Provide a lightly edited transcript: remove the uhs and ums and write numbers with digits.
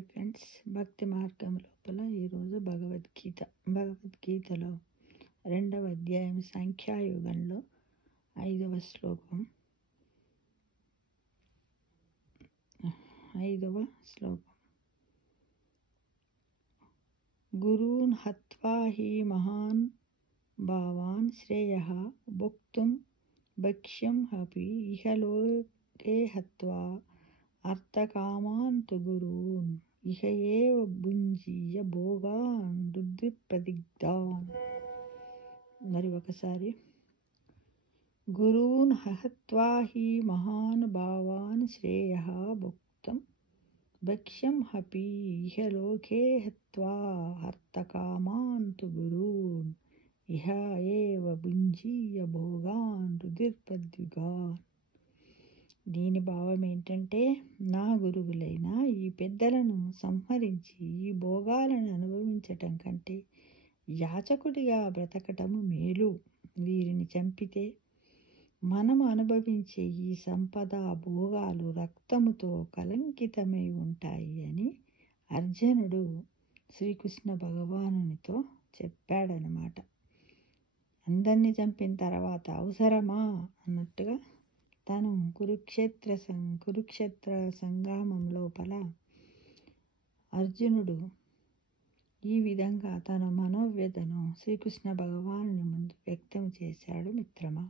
Hi friends, భక్తి మార్గం లోపల ఈరోజు భగవద్గీతలో 2వ అధ్యాయం సంఖ్యాయుగంలో 5వ శ్లోకం. గురూన్ హత్వా హి మహాన్ భావాన్ శ్రేయః భోక్తుం భక్ష్యం అపి ఇహలోకే హత్వా అర్థకామాన్ తు గురూన్ ఇహ ఏవ భుంజీయ భోగాన్ రుద్ధిప్రదిగ్ధాన్. మరి ఒకసారి, గురూన్ హత్వా హి మహాన్ భావాన్ శ్రేయః భోక్తుం భక్ష్యం అపి ఇహలోకే హత్వా అర్థకామాన్ తు గురూన్ ఇహ ఏవ భుంజీయ భోగాన్ రుద్ధిప్రదిగ్ధాన్. దీని భావం ఏంటంటే, నా గురువులైన ఈ పెద్దలను సంహరించి ఈ భోగాలను అనుభవించటం కంటే యాచకుడిగా బ్రతకటము మేలు. వీరిని చంపితే మనము అనుభవించే ఈ సంపద భోగాలు రక్తముతో కలంకితమై ఉంటాయి అని అర్జునుడు శ్రీకృష్ణ భగవానునితో చెప్పాడనమాట. అందరినీ చంపిన తర్వాత అవసరమా అన్నట్టుగా తను కురుక్షేత్ర సంగ్రామం లోపల అర్జునుడు ఈ విధంగా తన మనోవ్యధను శ్రీకృష్ణ భగవానుని ముందు వ్యక్తం చేశాడు మిత్రమా.